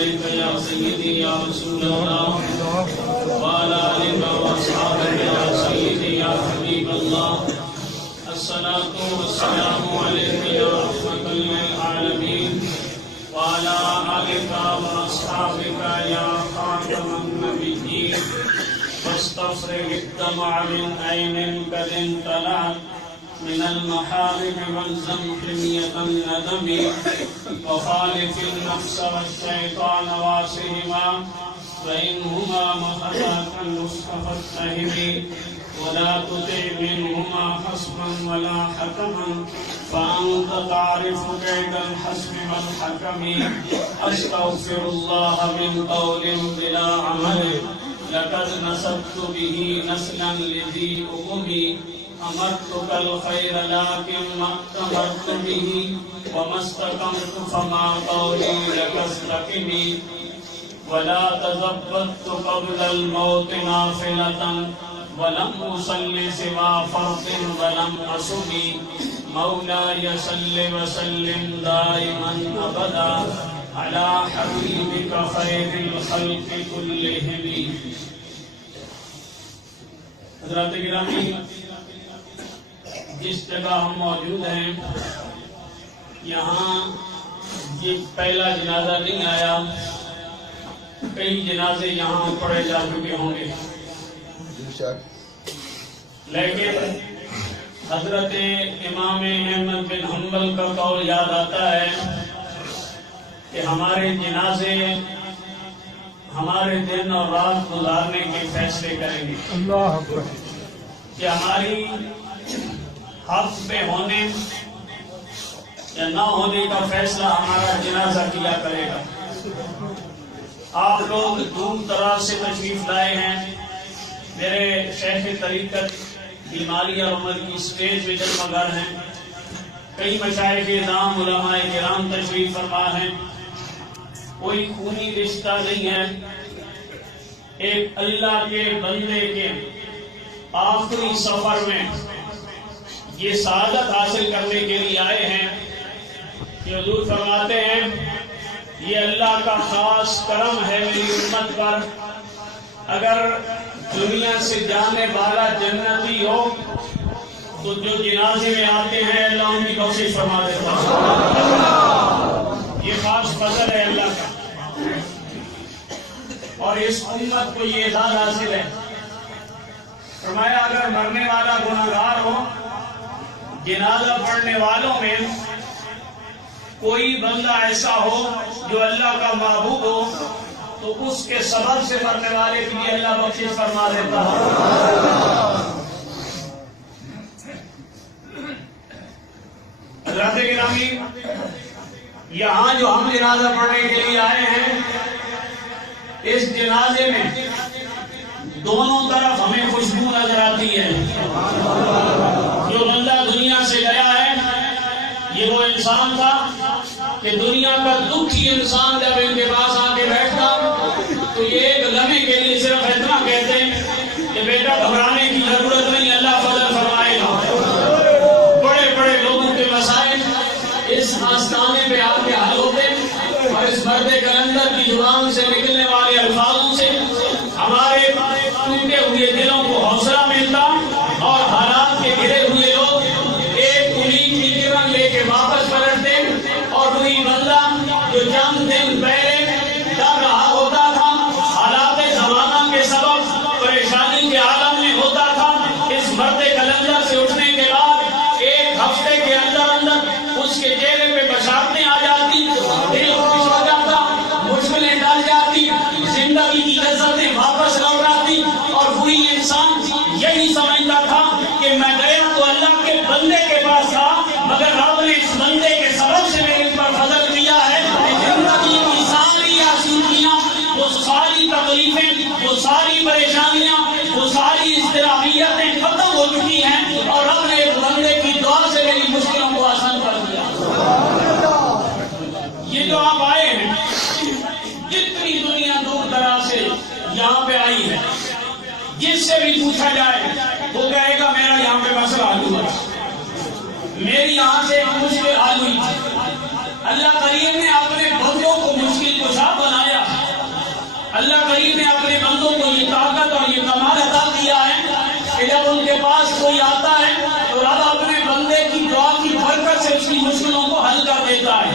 عليك يا سيدي يا رسول الله وعلى آلك وأصحابك يا سيدي يا حبيب الله الصلاة والسلام عليك يا رحمة للعالمين وعلى آلك وأصحابك يا خاتم النبيين واستفرغ الدمع من عين قد امتلأت من المحارم والزم حمية الندم وخالف النفس والشيطان واسهما فإنهما مخلوق النصح فاتهم ولا تطع منهما خصما ولا حكما فأنت تعرف كيد الحسب والحكم أستغفر الله من قول بلا عمل لقد نسبت به نسلا لذي أمي أمرتك الخير لكن ما اقتدرت به وما استقمت فما قولي لك استقمي ولا تزبدت قبل الموت نافلة ولم أصل سوى فرض ولم أصم مولاي صل وسلم دائما أبدا على حبيبك خير الخلق كلهم. حضرات گرامی، جس جگہ ہم موجود ہیں یہاں یہ پہلا جنازہ نہیں آیا، کئی جنازے یہاں پڑھے جا چکے ہوں گے، لیکن حضرت امام احمد بن حنبل کا قول یاد آتا ہے کہ ہمارے جنازے ہمارے دن اور رات گزارنے کے فیصلے کریں گے، اللہ اکبر، کہ ہماری حق پہ ہونے یا نہ ہونے کا فیصلہ ہمارا جنازہ کیا کرے گا. آپ لوگ دور دراز سے تشریف لائے ہیں، میرے شیخ طریقت بیماری اور عمر کی اسٹیج پہ جلوہ گر ہیں، کئی مشائخ اعظام علماء کرام تشریف فرما ہیں، کوئی خونی رشتہ نہیں ہے، ایک اللہ کے بندے کے آخری سفر میں یہ سعادت حاصل کرنے کے لیے آئے ہیں کہ حضور فرماتے ہیں یہ اللہ کا خاص کرم ہے میری امت پر، اگر دنیا سے جانے والا جنتی ہو تو جو جنازے میں آتے ہیں اللہ ان کی کوشش فرما دیتا ہے. یہ خاص فضل ہے اللہ کا، اور اس امت کو یہ اعزاز حاصل ہے. فرمایا اگر مرنے والا گناہگار ہو، جنازہ پڑھنے والوں میں کوئی بندہ ایسا ہو جو اللہ کا محبوب ہو تو اس کے سبب سے مرنے والے کے لیے اللہ بخشش فرما دیتا ہے. حضرات گرامی، یہاں جو ہم جنازہ پڑھنے کے لیے آئے ہیں، اس جنازے میں دونوں طرف ہمیں خوشبو نظر آتی ہے. جو بندہ دنیا سے گیا ہے یہ وہ انسان تھا کہ دنیا کا دکھی انسان جب ان کے پاس آ کے بیٹھتا تو یہ ایک لمحے کے لیے صرف اتنا کہتے ہیں کہ بیٹا گھبرانے کی ضرورت نہیں، اللہ فضل فرمائے گا. بڑے بڑے لوگوں کے مسائل اس آستانے پہ آ کے حل ہوتے، اور اس مرد کلندر کی زبان سے نکلنے والے الفاظوں سے ہمارے ٹوٹے ہوئے دلوں کو حوصلہ ملتا، اور حالات کے گرے ہوئے لوگ ایک امید کی کرن لے کے واپس پلٹتے، اور وہی بندہ جو چند دن پہلے ڈر رہا ہوتا تھا، حالات زمانہ کے سبب پریشانی کے عالم میں ہوتا تھا، اس مرد کلندر سے اٹھنے کے بعد ایک ہفتے کے اندر اندر اس کے چہرے پہ بشارتیں آ جاتی، دل خوش ہو جاتا، مشکلیں ٹل جاتی، زندگی کی لذتیں واپس لوٹ آتی، اور وہی انسان یہی سمجھتا تھا کہ میں گیا تو اللہ کے بندے کے پاس تھا، مگر رب نے اس بندے کے سبب سے میرے پر فضل کیا ہے. زندگی کی ساری آسودگیاں، وہ ساری تکلیفیں، وہ ساری پریشانیاں، وہ ساری اضطرابیتیں ختم ہو چکی ہیں، اور رب نے ایک بندے کی دعا سے میری مشکلوں کو آسان کر دیا. یہ جو آپ آئے ہیں، جتنی دنیا دور دراز سے یہاں پہ آئی ہے، جس سے بھی پوچھا جائے وہ کہے گا میرا یہاں پہ مسئلہ حل ہوا، میری یہاں سے ایک مشکل حل ہوئی. اللہ کریم نے اپنے بندوں کو مشکل کشا بنایا، اللہ کریم نے اپنے بندوں کو یہ طاقت اور یہ کمال عطا کیا ہے کہ جب ان کے پاس کوئی آتا ہے تو رب اپنے بندے کی دعا کی برکت سے اس کی مشکلوں کو حل کر دیتا ہے۔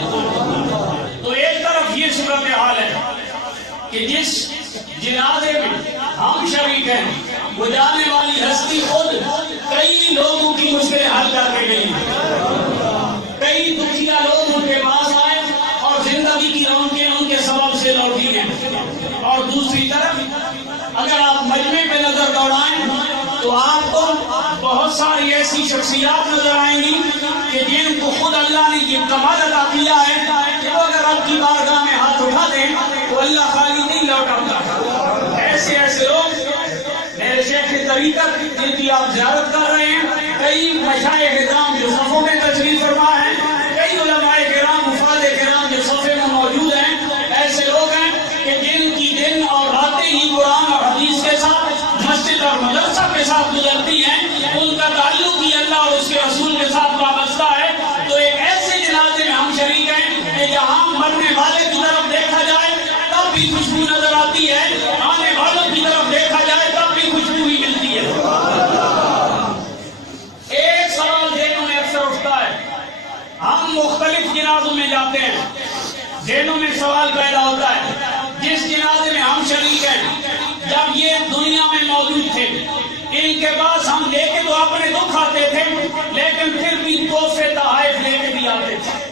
تو ایک طرف یہ صورتحال ہے کہ جس جنازے میں ہم شریک ہیں وہ جانے والی ہستی خود کئی لوگوں کی مشکلیں حل کر کے گئی، کئی دکھیا لوگ ان کے پاس آئے اور زندگی کی رونقیں ان کے سبب سے لوٹی ہیں۔ اور دوسری طرف اگر آپ مجمع پہ نظر دوڑائیں تو آپ کو بہت ساری ایسی شخصیات نظر آئیں گی کہ جن کو خود اللہ نے یہ کمال عطا کیا ہے کہ وہ اگر آپ کی بارگاہ میں ہاتھ اٹھا دیں تو اللہ خالی نہیں لوٹاتا۔ ایسے ایسے لوگ میرے شیخ طریقت جن کی آپ زیارت کر رہے ہیں، کئی مشائخ کرام جو صفوں میں تشریف فرما ہے، کئی علماء کرام مفاد کرام جو صفے میں موجود ہیں، ایسے لوگ ہیں کہ جن کی دن اور راتیں ہی قرآن اور حدیث کے ساتھ، مسجد اور مدرسہ کے ساتھ گزرتی ہیں، ان کا تعلق ہی اللہ اور اس کے رسول کے ساتھ وابستہ ہے۔ تو ایک ایسے جنازے میں ہم شریک ہیں کہ جہاں مرنے والے کی طرف دیکھا جائے تب بھی خوشبو نظر آتی ہے، آنے والوں کی طرف دیکھا جائے تب بھی خوشبو ہی ملتی ہے۔ ایک سوال ذہنوں میں اکثر اٹھتا ہے، ہم مختلف جنازوں میں جاتے ہیں، ذہنوں میں سوال پیدا ہوتا ہے جس جنازے میں ہم شریک ہیں، جب یہ دنیا میں موجود تھے ان کے پاس ہم لے کے تو اپنے دکھ آتے تھے لیکن پھر بھی تحفے تحائف لے کے بھی آتے تھے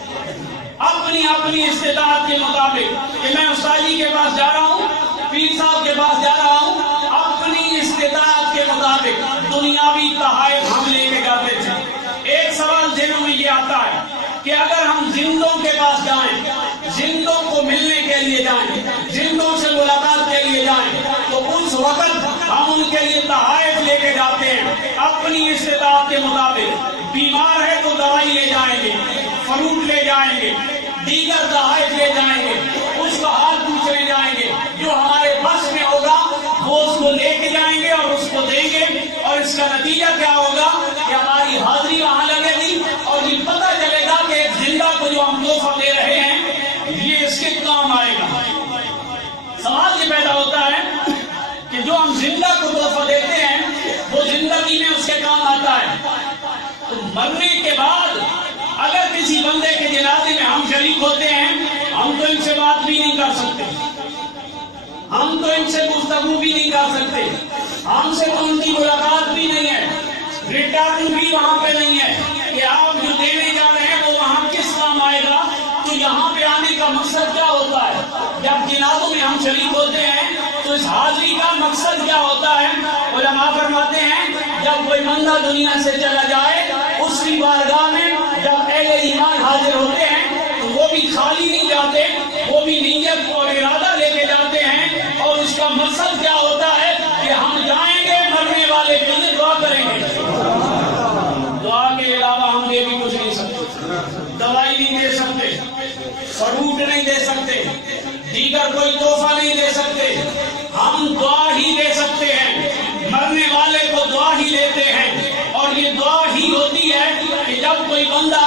اپنی استطاعت کے مطابق، کہ میں استاد جی کے پاس جا رہا ہوں، پیر صاحب کے پاس جا رہا ہوں، اپنی استطاعت کے مطابق دنیاوی تحائف ہم لے کے جاتے تھے۔ ایک سوال ذہنوں میں یہ آتا ہے کہ اگر ہم زندوں کے پاس جائیں، زندوں کو ملنے کے لیے جائیں، زندوں سے ملاقات کے لیے جائیں، تو اس وقت ہم ان کے لیے تحائف لے کے جاتے ہیں اپنی استطاعت کے مطابق۔ بیمار ہے تو دوائی لے جائیں گے، فروٹ لے جائیں گے، دیگر تحائف لے جائیں گے، اس کا حال پوچھنے جائیں گے، جو ہمارے بس میں ہوگا وہ اس کو لے کے جائیں گے اور اس کو دیں گے، اور اس کا نتیجہ کیا ہوگا کہ ہماری حاضری وہاں لگے گی اور یہ پتہ چلے گا کہ ایک زندہ کو جو ہم تحفہ دے رہے ہیں یہ اس کے کام آئے گا۔ سوال یہ پیدا ہوتا ہے کہ جو ہم زندہ کو تحفہ دیتے ہیں وہ زندگی میں اس کے کام آتا ہے، تو مرنے کے بعد اگر کسی بندے کے جنازے میں ہم شریک ہوتے ہیں، ہم تو ان سے بات بھی نہیں کر سکتے، ہم تو ان سے گفتگو بھی نہیں کر سکتے، ہم سے تو ان کی ملاقات بھی نہیں ہے، ریٹرن بھی وہاں پہ نہیں ہے کہ آپ جو دینے جا رہے ہیں وہ وہاں کس کام آئے گا۔ تو یہاں پہ آنے کا مقصد کیا ہوتا ہے؟ جب جنازوں میں ہم شریک ہوتے ہیں تو اس حاضری کا مقصد کیا ہوتا ہے؟ علماء فرماتے ہیں جب کوئی بندہ دنیا سے چلا جائے اس کی بارگاہ میں جب اہل ایمان حاضر ہوتے ہیں تو وہ بھی خالی نہیں جاتے، وہ بھی نیت اور ارادہ لے کے جاتے ہیں، اور اس کا مقصد کیا ہوتا ہے کہ ہم جائیں گے مرنے والے کے لیے دعا کریں گے۔ دعا کے علاوہ ہم دے بھی کچھ نہیں سکتے، دوائی نہیں دے سکتے، فروٹ نہیں دے سکتے، دیگر کوئی تحفہ نہیں دے سکتے، ہم دعا ہی دے سکتے ہیں، مرنے والے کو دعا ہی دیتے ہیں۔ اور یہ دعا ہی ہوتی ہے کہ جب کوئی بندہ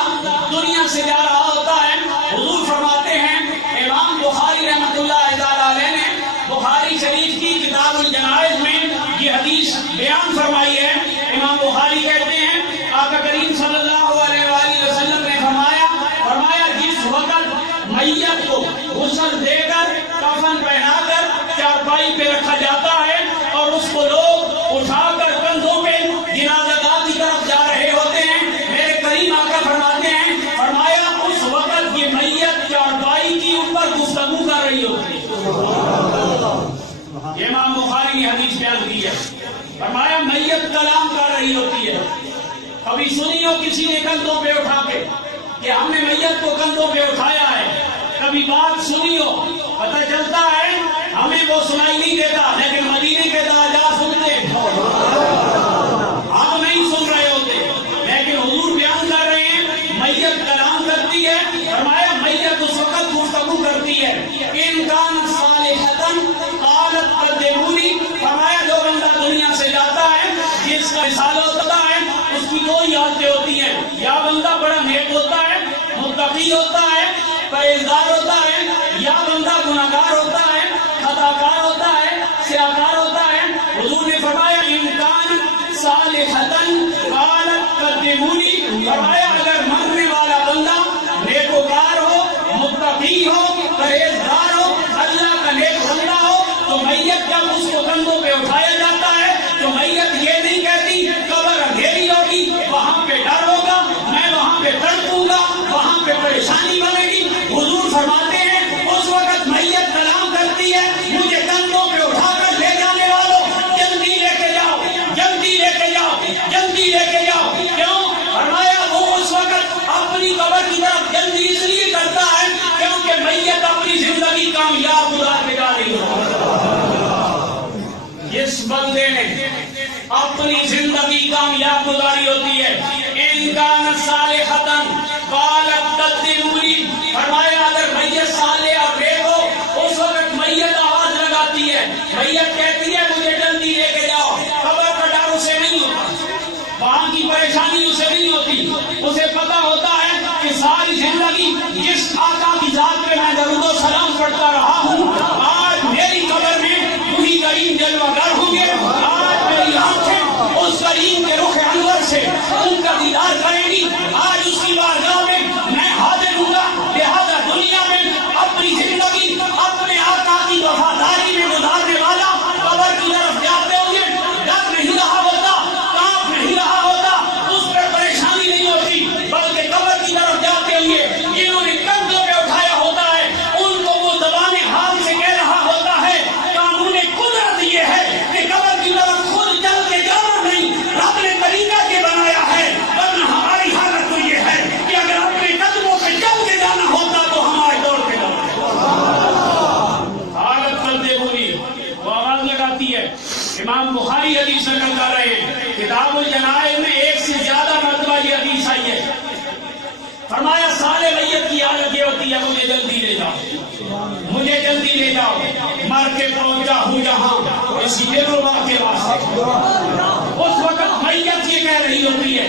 دنیا سے جا رہا ہوتا ہے، حضور فرماتے ہیں، امام بخاری رحمۃ اللہ تعالی علیہ نے بخاری شریف کی کتاب الجنائز میں یہ حدیث بیان فرمائی ہے۔ امام بخاری کہتے ہیں آقا کریم صلی اللہ علیہ وآلہ وسلم نے فرمایا جس وقت میت کو غسل دے کر کفن پہنا کر چارپائی پہ رکھا جاتا ہے اور اس کو لوگ اٹھا کر کندھوں پہ جنازہ گاہ کی طرف جا رہے ہوتے ہیں، میرے کریم آقا فرماتے ہیں، فرمایا اس وقت یہ میت چارپائی کی اوپر گفتگو کر رہی ہوتی ہے۔ یہ امام بخاری نے حدیث بیان کی ہے، فرمایا میت کلام کر رہی ہوتی ہے۔ کبھی سنی ہو کسی نے کندھوں پہ اٹھا کے کہ ہم نے میت کو کندھوں پہ اٹھایا ہے، کبھی بات سنی ہو، پتہ چلتا ہے ہمیں وہ سنائی نہیں دیتا لیکن مدینے کے درجات سنتے، ہم نہیں سن رہے ہوتے لیکن حضور بیان کر رہے ہیں میت کلام کرتی ہے۔ فرمایا میت اس وقت گفتگو کرتی ہے، انکان صالحتن قالت قدمونی، فرمایا جو بندہ دنیا سے جاتا ہے جس کا رسالہ ہوتا ہے اس کی دو ہی حالتیں ہوتی ہیں، یا بندہ بڑا نیک ہوتا ہے، متقی ہوتا ہے، پرہیزگار ہوتا ہے، یا بندہ گناہگار ہوتا ہے خطاکار ہوتا ہے، سیاکار ہوتا ہے، حضور نے فرمایا انکان صالحتن قالت قدمونی، فرمایا اگر مرنے والا بندہ نیکوکار ہو، متقی ہو، پرہیزگار ہو، اللہ کا نیک بندہ ہو، تو میت جب اس کو کندھوں پہ اٹھایا جاتا ہے تو میت یہ نہیں کہتی قبر اندھیری ہوگی، وہاں پہ ڈر ہوگا، میں وہاں پہ تڑپوں گا، وہاں پہ پریشانی بنے گی۔ حضور فرماتے ہیں اس وقت میت کلام کرتی ہے مجھے کندھوں پہ اٹھا کر لے جانے والوں جلدی لے کے جاؤ، جلدی لے کے جاؤ، جلدی لے کے جاؤ۔ کیوں؟ فرمایا وہ اس وقت اپنی قبر کی طرف جلدی اس لیے کرتا ہے کیونکہ میت اپنی زندگی کامیاب گزار کے جا رہی ہے۔ جس بندے نے اپنی زندگی کامیاب گزاری ہوتی ہے انکان صالحتن قالت قدمونی، فرمایا اگر میت صالح اور نیک ہو اس وقت میت آواز لگاتی ہے، میت کہتی ہے مجھے جلدی لے کے جاؤ۔ قبر کا ڈر اسے نہیں ہوتا، وہاں کی پریشانی اسے نہیں ہوتی، اسے پتا ہوتا ہے کہ ساری زندگی جس آقا کی ذات پہ میں درود و سلام پڑھتا رہا ہوں آج میری قبر میں وہی کریم جلوہ گر ہوں گے، آج میری آنکھیں اس کریم کے رخ انور سے ان کا دیدار کریں گی، آج اس کی بارگاہ میں میں حاضر ہوں گا۔ لہذا دنیا میں اپنی زندگی اپنے آقا کی وفاداری میں گزارنے والا قبر کی طرف جاتے ہوں گے، ڈر نہیں رہا ہوتا، کانپ نہیں رہا ہوتا، اس پر پریشانی نہیں ہوتی، بلکہ قبر کی طرف جاتے ہوں گے جنہوں نے کندھوں پہ اٹھایا ہوتا ہے ان کو وہ زبان حال سے کہہ رہا ہوتا ہے قانون قدرت یہ ہے کہ قبر کی طرف خود چل کے جانا نہیں، رب نے طریقہ کے بنایا ہے، ورنہ ہماری حالت تو یہ ہے کہ اگر اپنے قدموں پہ چل کے جانا ہوتا تو ہمارے دوڑ کے جاتے۔ حالت کر دے بولی وہ آواز لگاتی ہے۔ امام بخاری حدیث نقل کر رہے ہیں، کتاب الجنائز میں 1 سے زیادہ مرتبہ یہ حدیث آئی ہے۔ فرمایا صالح میت کی حالت یہ ہوتی ہے مجھے جلدی لے جاؤ، مجھے جلدی لے جاؤ، مر کے پہنچا ہوں جہاں اسی کے واسطے۔ اس وقت میت یہ کہہ رہی ہوتی ہے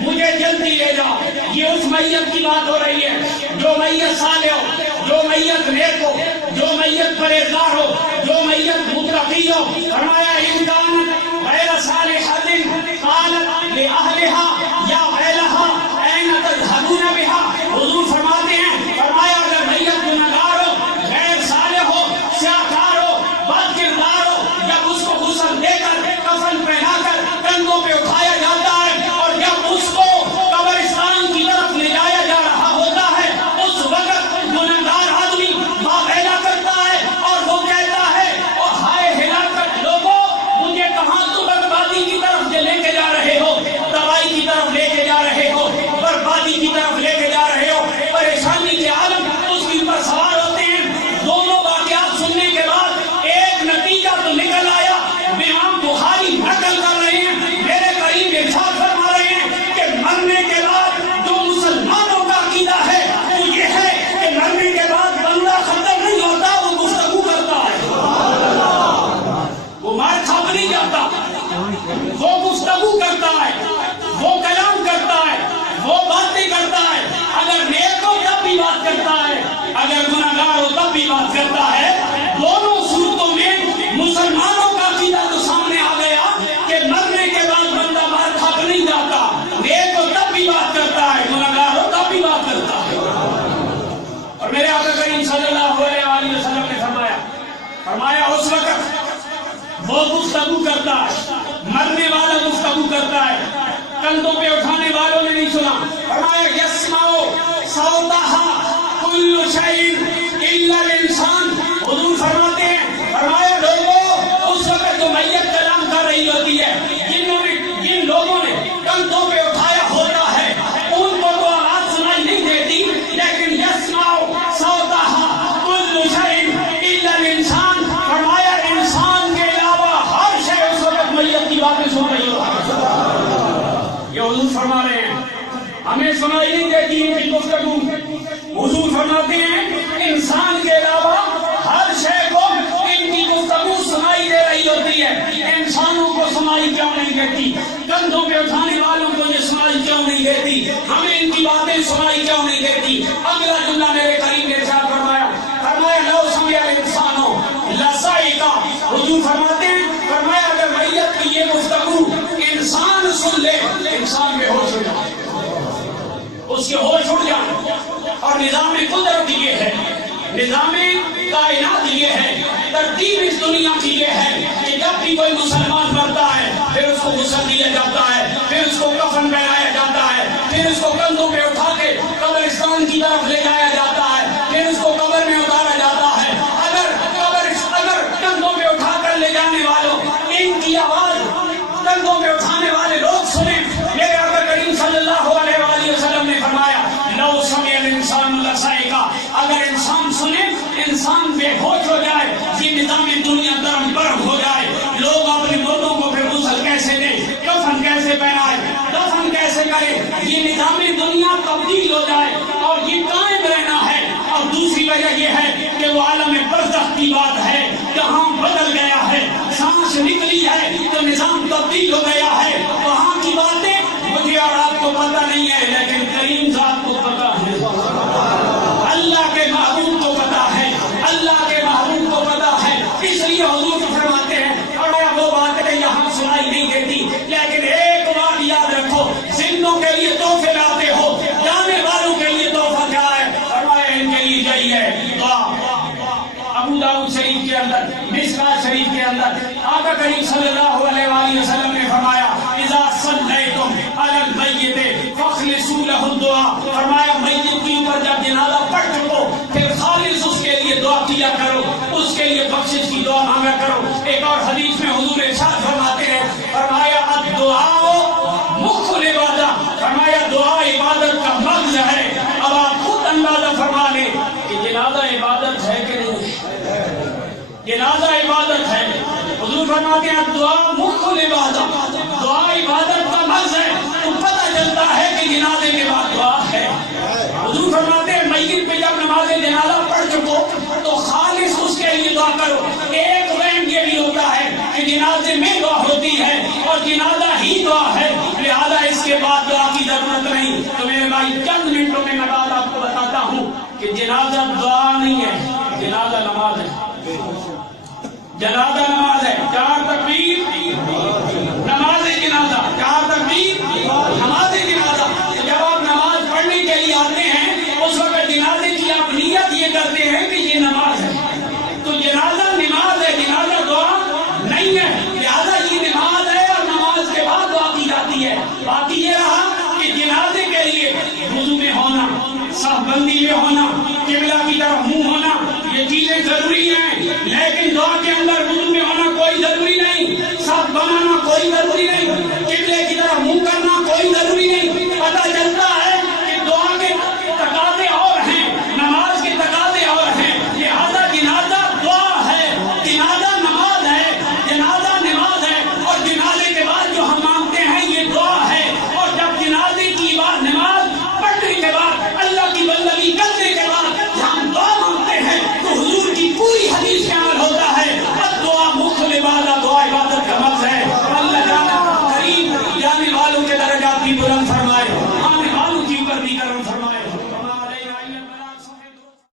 مجھے جلدی لے جاؤ۔ یہ اس میت کی بات ہو رہی ہے جو میت صالح ہو، جو میت نیک ہو، جو میت پرہیزگار ہو، جو میت متقی ہو۔ فرمایا انسان غیر صالحۃ قالت لأہلها یا ویلها این تذهبون بها، حضور فرماتے ہیں فرمایا اگر میت گنہگار ہو، غیر صالح ہو، سیاکار ہو، بد کردار ہو، جب اس کو غسل دے کر کفن پہنا کر کندھوں پہ اٹھایا جاتا ہے اور جب اس کو قبرستان کی طرف لے جایا جا رہا ہوتا ہے اس وقت گنہگار آدمی واویلا کرتا ہے اور وہ کہتا ہے او ہائے ہلاکت لوگوں، مجھے کہاں تم بربادی کی طرف لے کے جا رہے ہو، تباہی کی طرف لے کے جا رہے ہو، بربادی کی طرف لے کے جا رہے ہو۔ پریشانی کے عالم اس کے اوپر سوار ہوتے ہیں۔ دونوں واقعات سننے کے بعد ایک نتیجہ تو نکل آیا، امام بخاری نقل کر رہے ہیں، میرے قریب ارشاد فرما رہے ہیں کہ مرنے کے بعد جو مسلمانوں کا عقیدہ ہے وہ یہ ہے کہ مرنے کے بعد بندہ ختم نہیں ہوتا، وہ گفتگو کرتا ہے، وہ مار کھپ نہیں جاتا، وہ گفتگو کرتا ہے، وہ کلام کرتا ہے، وہ باتیں کرتا ہے۔ اگر نیک ہو تب بھی بات کرتا ہے، اگر گنہگار ہو تب بھی بات کرتا ہے۔ دونوں صورتوں میں مسلمانوں کا عقیدہ تو سامنے آ گیا کہ مرنے کے بعد بندہ مار کھپ نہیں جاتا، نیک ہو تب بھی بات کرتا ہے، گنہگار ہو تب بھی بات کرتا ہے۔ اور میرے آقا کریم صلی اللہ علیہ وسلم نے فرمایا اس وقت وہ گفتگو کرتا ہے، مرنے والا گفتگو کرتا ہے، کندھوں پہ اٹھانے والوں نے نہیں سنا۔ فرمایا یسمع صوتها کل شیء الا الانسان، حضور فرماتے ہیں فرمایا لوگوں اس وقت جو میت کلام کر رہی ہوتی ہے، جن لوگوں نے کندھوں پہ اٹھایا ہوتا ہے ان کو تو آواز سنائی نہیں دیتی، لیکن یسمع صوتها کل شیء الا الانسان، فرمایا انسان کے علاوہ ہر شے اس وقت میت کی باتیں سن رہی ہوتی ہے۔ یہ حضور فرما رہے ہیں ہمیں سنائی نہیں دیتی ان کی گفتگو۔ حضور فرماتے ہیں انسان کے علاوہ ہر شے کو ان کی گفتگو سنائی دے رہی ہوتی ہے۔ انسانوں کو سنائی کیوں نہیں دیتی؟ کندھوں پہ اٹھانے والوں کو یہ سنائی کیوں نہیں دیتی؟ ہمیں ان کی باتیں سنائی کیوں نہیں دیتی؟ اگلا جملہ میرے قریب نے ارشاد فرمایا لو سمع الانسان نظام کائنات یہ ہے، ترتیب اس دنیا کی یہ ہے کہ جب بھی کوئی مسلمان مرتا ہے پھر اس کو غسل دیا جاتا ہے، پھر اس کو کفن پہنایا جاتا ہے، پھر اس کو کندھوں پہ اٹھا کے قبرستان کی طرف لے جایا جاتا ہے، پھر اس کو قبر میں اتارا جاتا ہے۔ اگر کندھوں پہ اٹھا کر لے جانے والوں ان کی آواز کندھوں پہ اٹھانے والے لوگ سنیں، میرے آقا کریم صلی اللہ علیہ وآلہ وسلم نے فرمایا لو سمع الانسان لصعق، اگر انسان سنے انسان بے ہوش ہو جائے، یہ نظام دنیا درم برم ہو جائے۔ لوگ اپنے مردوں کو پھر غسل کیسے دے، کفن کیسے پہنائے، دفن کیسے کرے، یہ نظام دنیا تبدیل ہو جائے اور یہ قائم رہنا ہے۔ اور دوسری وجہ یہ ہے کہ وہ عالم برزخ کی بات ہے، جہاں بدل گیا ہے، سانس نکلی ہے تو نظام تبدیل ہو گیا ہے، وہاں کی باتیں مجھے اور آپ کو پتہ نہیں ہے، لیکن کریم ذات کو پتہ ہے، اللہ کے محبوب کو پتہ ہے، اللہ کے محبوب کو پتہ ہے۔ اس لیے حضور فرماتے ہیں اور وہ باتیں یہاں سنائی نہیں دیتی، لیکن ایک بات یاد رکھو، زندوں کے لیے تحفے لاتے ہو، جانے والوں کے لیے تحفہ کیا ہے؟ فرمایا ان کے لیے یہی ہے دعا۔ ابو داؤد شریف کے اندر، مشکوٰۃ شریف کے اندر آقا کریم صلی اللہ علیہ وآلہ وسلم نے فرمایا اذا صلیتم علی المیت فاخلصوا له الدعاء، فرمایا میت کے اوپر جب جنازہ پڑھ چکو پھر خالص اس کے لیے دعا کیا کرو، اس کے لیے بخشش کی دعا مانگا کرو۔ ایک اور حدیث میں حضور ارشاد فرماتے ہیں، فرمایا الدعاء مخ العبادہ، فرمایا دعا عبادت کا مغز ہے۔ اب آپ خود اندازہ فرما لیں کہ جنازہ عبادت ہے کہ نہیں، جنازہ عبادت ہے۔ حضور فرماتے ہیں دعا مخ العبادہ، دعا عبادت کا مغز ہے، تو پتہ چلتا ہے کہ جنازے کے بعد دعا ہے۔ حضور فرماتے ہیں میت پہ جب نماز جنازہ پڑھ چکو تو خالص اس کے لیے دعا کرو۔ ایک وہم یہ بھی ہوتا ہے کہ جنازے میں دعا ہوتی ہے اور جنازہ ہی دعا ہے، لہذا اس کے بعد دعا کی ضرورت نہیں۔ تو میرے بھائی چند منٹوں میں میں بات آپ کو بتاتا ہوں کہ جنازہ دعا نہیں ہے، جنازہ نماز ہے، جنازہ نماز ہے۔ چار تکبیر نماز جنازہ، چار تکبیر نماز جنازہ۔ جب آپ نماز پڑھنے کے لیے آتے ہیں اس وقت جنازے کی آپ نیت یہ کرتے ہیں کہ یہ نماز ہے، تو جنازہ نماز ہے، جنازہ دعا نہیں ہے، لہذا یہ نماز ہے اور نماز کے بعد دعا کی جاتی ہے۔ باقی یہ رہا کہ جنازے کے لیے وضو میں ہونا، صف بندی میں ہونا، قبلہ کی طرف منہ ہونا، یہ چیزیں ضروری ہیں، لیکن دعا کے اندر